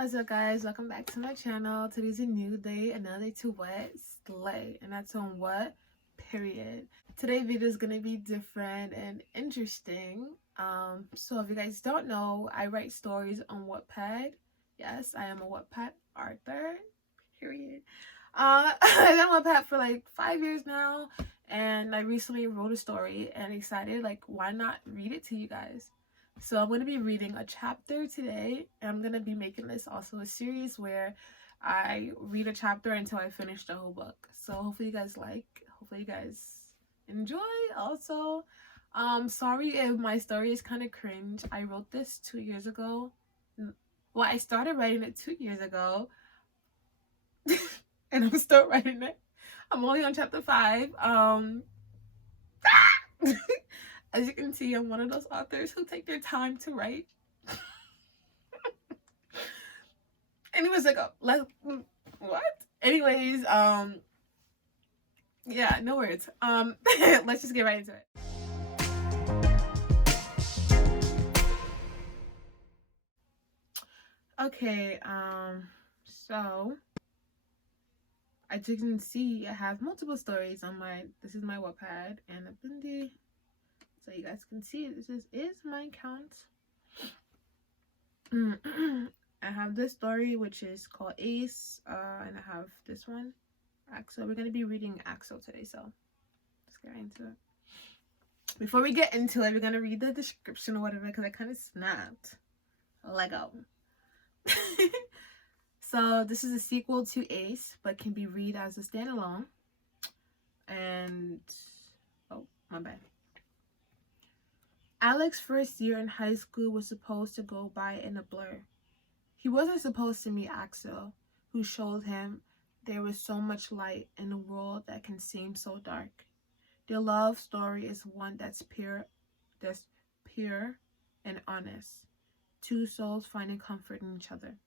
What's up, guys? Welcome back to my channel. Today's a new day, another day to what? Slay. And that's on what? Period. Today's video is gonna be different and interesting. So if you guys don't know, I write stories on Wattpad. Yes, I am a Wattpad author. Period. I've been on Wattpad for like 5 years now, and I recently wrote a story and decided, like, why not read it to you guys? So I'm going to be reading a chapter today, and I'm going to be making this also a series where I read a chapter until I finish the whole book. So hopefully you guys hopefully you guys enjoy. Also, sorry if my story is kind of cringe. I wrote this 2 years ago. Well, I started writing it 2 years ago, and I'm still writing it. I'm only on chapter 5. As you can see, I'm one of those authors who take their time to write. Anyways, what? Anyways, yeah, no words. Let's just get right into it. Okay, so as you can see, I have multiple stories on this is my Wattpad and a Bindi. So you guys can see this is my account. I have this story which is called Ace, and I have this one, Axel. We're gonna be reading Axel today, so let's get right into it. Before we get into it, we're gonna read the description or whatever because I kind of snapped. Lego. So this is a sequel to Ace, but can be read as a standalone. And oh, my bad. Alex's first year in high school was supposed to go by in a blur. He wasn't supposed to meet Axel, who showed him there was so much light in a world that can seem so dark. Their love story is one that's pure and honest. Two souls finding comfort in each other.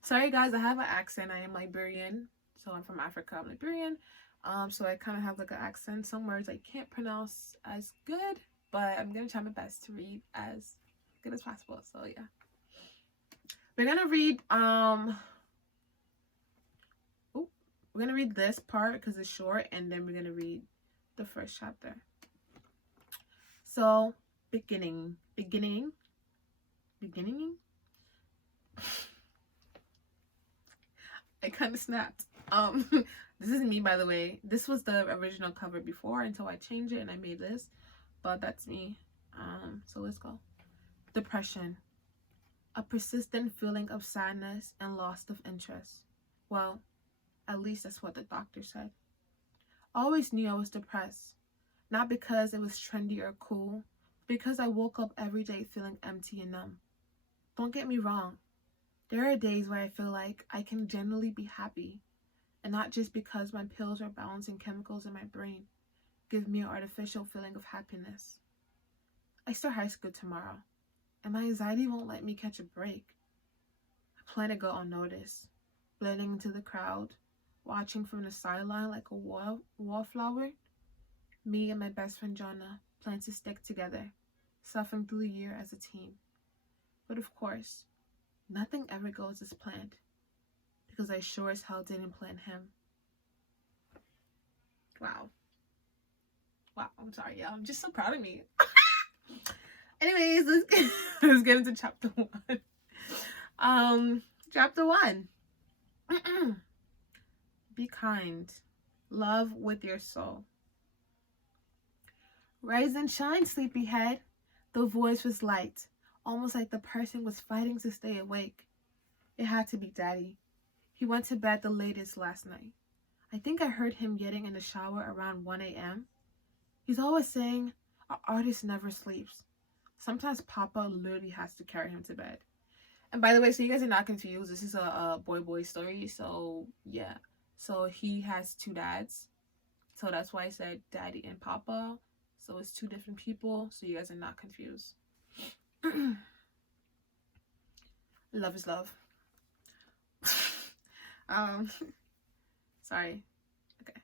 Sorry guys, I have an accent. I am Liberian, so I'm from Africa. I'm Liberian, so I kind of have like an accent. Some words I can't pronounce as good, but I'm gonna try my best to read as good as possible. So yeah, we're gonna read we're gonna read this part because it's short, and then we're gonna read the first chapter. So beginning. I kind of snapped. This is me, by the way. This was the original cover before until I changed it and I made this, but that's me. So let's go. Depression. A persistent feeling of sadness and loss of interest. Well, at least that's what the doctor said. I always knew I was depressed. Not because it was trendy or cool, because I woke up every day feeling empty and numb. Don't get me wrong. There are days where I feel like I can genuinely be happy, and not just because my pills are balancing chemicals in my brain, give me an artificial feeling of happiness. I start high school tomorrow, and my anxiety won't let me catch a break. I plan to go unnoticed, blending into the crowd, watching from the sideline like a wallflower. Me and my best friend Jonah plan to stick together, suffering through the year as a team. But of course, nothing ever goes as planned, because I sure as hell didn't plan him. Wow, I'm sorry, y'all. I'm just so proud of me. Anyways, let's get into chapter 1. Chapter 1. Be kind. Love with your soul. Rise and shine, sleepyhead. The voice was light, almost like the person was fighting to stay awake. It had to be Daddy. He went to bed the latest last night. I think I heard him getting in the shower around 1 a.m. He's always saying, "Our artist never sleeps." Sometimes Papa literally has to carry him to bed. And by the way, so you guys are not confused, this is a boy story. So yeah, so he has 2 dads. So that's why I said Daddy and Papa. So it's 2 different people, so you guys are not confused. Love is love. Sorry. Okay.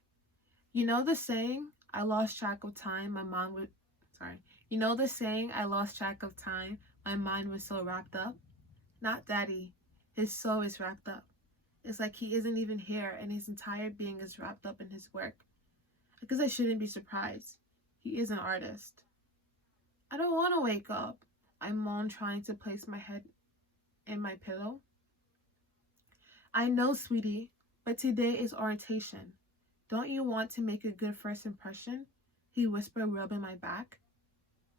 You know the saying, I lost track of time, my mind would... Sorry. You know the saying, I lost track of time, my mind was so wrapped up? Not Daddy. His soul is wrapped up. It's like he isn't even here and his entire being is wrapped up in his work. I guess I shouldn't be surprised. He is an artist. I don't want to wake up. I moan, trying to place my head in my pillow. I know, sweetie, but today is orientation. Don't you want to make a good first impression? He whispered, rubbing my back.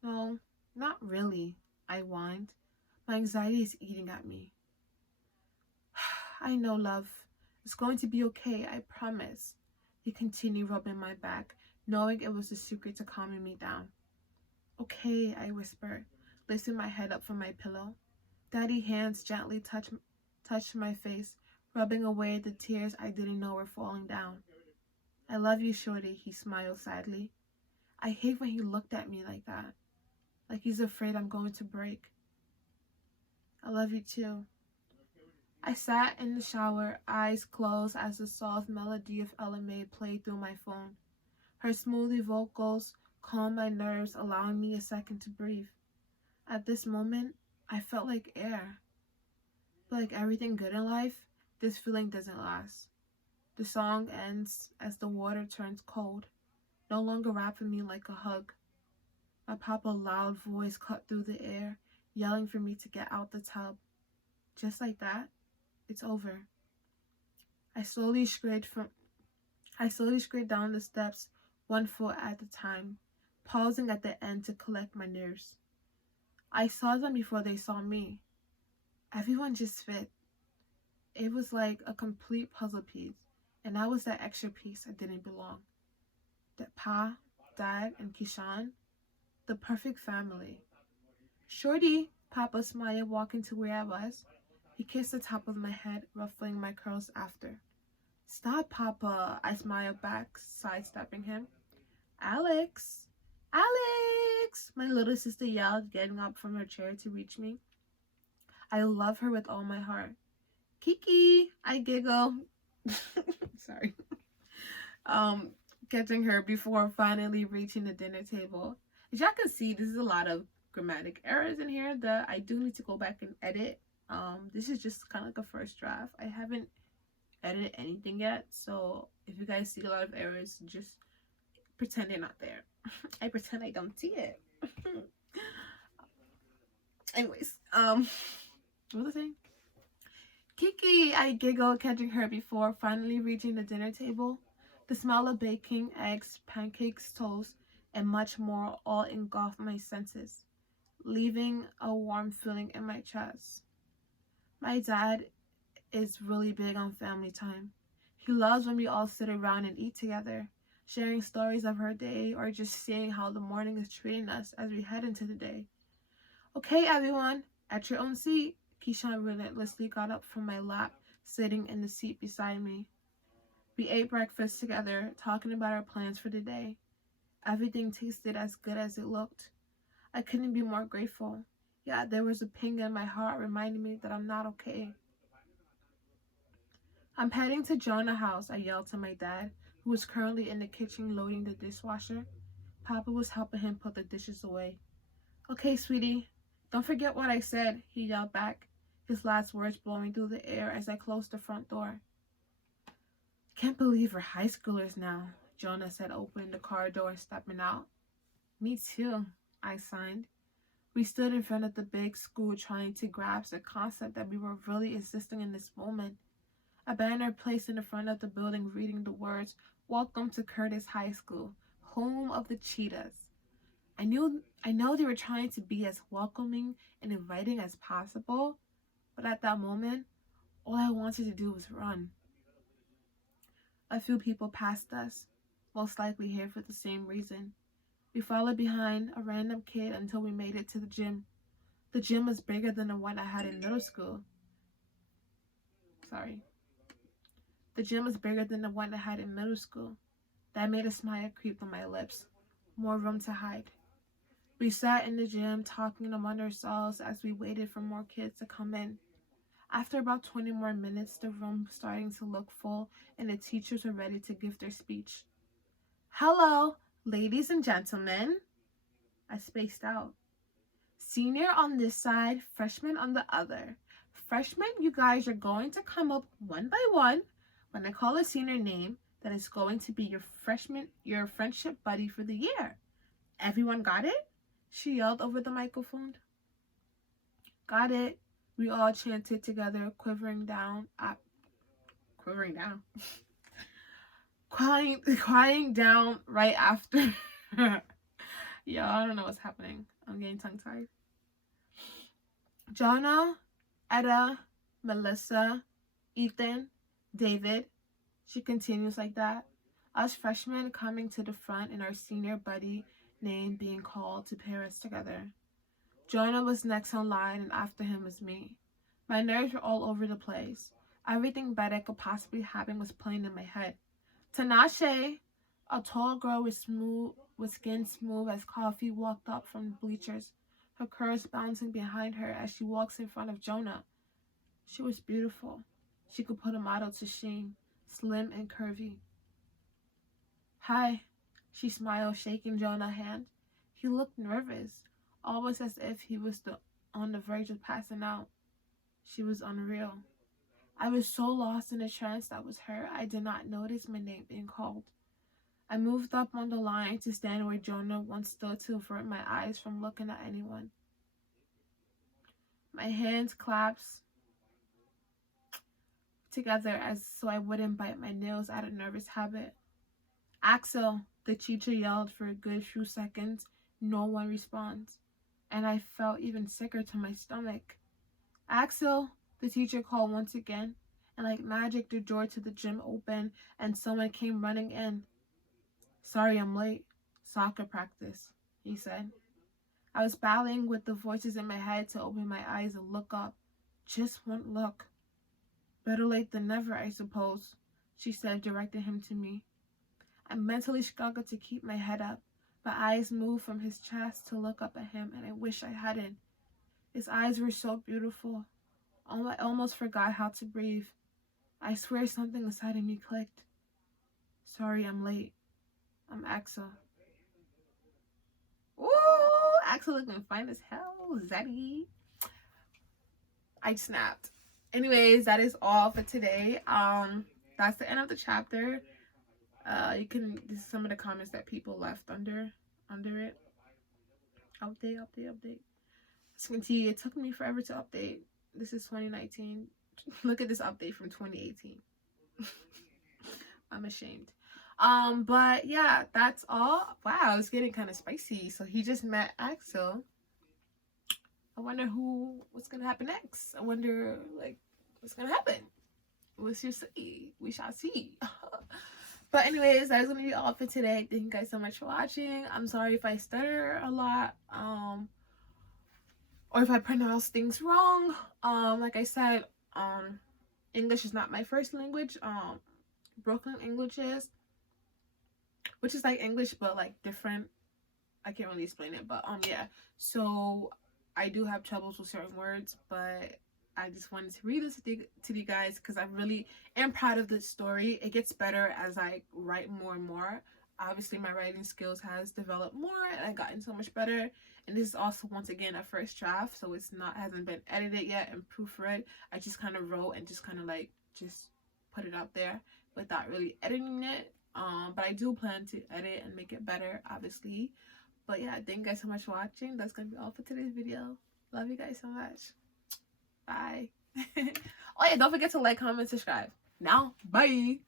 No, not really, I whined. My anxiety is eating at me. I know, love. It's going to be okay, I promise. He continued, rubbing my back, knowing it was the secret to calming me down. Okay, I whispered, lifting my head up from my pillow. Daddy hands gently touched my face, rubbing away the tears I didn't know were falling down. I love you, shorty, he smiled sadly. I hate when he looked at me like that, like he's afraid I'm going to break. I love you too. I sat in the shower, eyes closed as the soft melody of Ella May played through my phone. Her smoothie vocals calmed my nerves, allowing me a second to breathe. At this moment, I felt like air. But like everything good in life, this feeling doesn't last. The song ends as the water turns cold, no longer wrapping me like a hug. My papa's loud voice cut through the air, yelling for me to get out the tub. Just like that, it's over. I slowly scraped down the steps, one foot at a time, pausing at the end to collect my nerves. I saw them before they saw me. Everyone just fit. It was like a complete puzzle piece, and I was that extra piece that didn't belong. That Pa, Dad, and Kishan, the perfect family. Shorty, Papa smiled, walking to where I was. He kissed the top of my head, ruffling my curls after. Stop, Papa, I smiled back, sidestepping him. Alex! Alex! My little sister yelled, getting up from her chair to reach me. I love her with all my heart. Kiki! I giggle. Sorry. Catching her before finally reaching the dinner table. As y'all can see, this is a lot of grammatic errors in here that I do need to go back and edit. This is just kind of like a first draft. I haven't edited anything yet, so if you guys see a lot of errors, just pretend they're not there. I pretend I don't see it. Anyways, what was I saying? Kiki, I giggled, catching her before finally reaching the dinner table. The smell of baking, eggs, pancakes, toast, and much more all engulfed my senses, leaving a warm feeling in my chest. My dad is really big on family time. He loves when we all sit around and eat together, sharing stories of our day or just seeing how the morning is treating us as we head into the day. Okay, everyone, at your own seat. Keyshawn relentlessly got up from my lap, sitting in the seat beside me. We ate breakfast together, talking about our plans for the day. Everything tasted as good as it looked. I couldn't be more grateful. Yeah, there was a ping in my heart reminding me that I'm not okay. I'm heading to Jonah's house, I yelled to my dad, who was currently in the kitchen loading the dishwasher. Papa was helping him put the dishes away. Okay, sweetie, don't forget what I said, he yelled back, his last words blowing through the air as I closed the front door. Can't believe we're high schoolers now, Jonah said, opening the car door and stepping out. Me too, I signed. We stood in front of the big school trying to grasp the concept that we were really existing in this moment. A banner placed in the front of the building reading the words, "Welcome to Curtis High School, home of the cheetahs." I know they were trying to be as welcoming and inviting as possible, but at that moment, all I wanted to do was run. A few people passed us, most likely here for the same reason. We followed behind a random kid until we made it to the gym. The gym was bigger than the one I had in middle school. The gym was bigger than the one I had in middle school. That made a smile creep on my lips. More room to hide. We sat in the gym talking among ourselves as we waited for more kids to come in. After about 20 more minutes, the room was starting to look full and the teachers were ready to give their speech. Hello, ladies and gentlemen. I spaced out. Senior on this side, freshman on the other. freshmen, you guys are going to come up one by one. When I call a senior name, that is going to be your friendship buddy for the year. Everyone got it? She yelled over the microphone. Got it. We all chanted together, quivering down, crying down right after. Yo, I don't know what's happening. I'm getting tongue-tied. Jonah, Etta, Melissa, Ethan, David. She continues like that. Us freshmen coming to the front and our senior buddy name being called to pair us together. Jonah was next on line, and after him was me. My nerves were all over the place. Everything bad that could possibly happen was playing in my head. Tinashe, a tall girl with skin smooth as coffee, walked up from the bleachers, her curls bouncing behind her as she walks in front of Jonah. She was beautiful. She could put a model to shame, slim and curvy. Hi, she smiled, shaking Jonah's hand. He looked nervous, almost as if he was on the verge of passing out. She was unreal. I was so lost in a trance that was her, I did not notice my name being called. I moved up on the line to stand where Jonah once stood to avert my eyes from looking at anyone. My hands clasped together so I wouldn't bite my nails out of nervous habit. Axel, the teacher yelled for a good few seconds. No one responds, and I felt even sicker to my stomach. Axel, the teacher called once again, and like magic the door to the gym opened and someone came running in. Sorry I'm late. Soccer practice, he said. I was battling with the voices in my head to open my eyes and look up. Just one look. Better late than never, I suppose, she said, directing him to me. I mentally struggled to keep my head up. My eyes moved from his chest to look up at him, and I wish I hadn't. His eyes were so beautiful. I almost forgot how to breathe. I swear something inside of me clicked. Sorry I'm late. I'm Axel. Ooh, Axel looking fine as hell. Zaddy. I snapped. Anyways, that is all for today. That's the end of the chapter. This is some of the comments that people left under it. Update. As you can see, it took me forever to update. This is 2019. Look at this update from 2018. I'm ashamed. But yeah, that's all. Wow, it's getting kind of spicy. So he just met Axel. I wonder what's gonna happen next. I wonder, like, what's gonna happen. We shall see. But anyways, that's gonna be all for today. Thank you guys so much for watching. I'm sorry if I stutter a lot, or if I pronounce things wrong. Like I said, English is not my first language. Brooklyn English is, which is like English but like different. I can't really explain it, but yeah. So I do have troubles with certain words, but I just wanted to read this to you guys because I really am proud of this story. It gets better as I write more and more. Obviously, my writing skills has developed more and I've gotten so much better. And this is also, once again, a first draft, so hasn't been edited yet and proofread. I just kind of wrote and just kind of like just put it out there without really editing it. But I do plan to edit and make it better, obviously. But yeah, thank you guys so much for watching. That's gonna be all for today's video. Love you guys so much. Bye. Oh yeah, don't forget to like, comment, subscribe. Now, bye.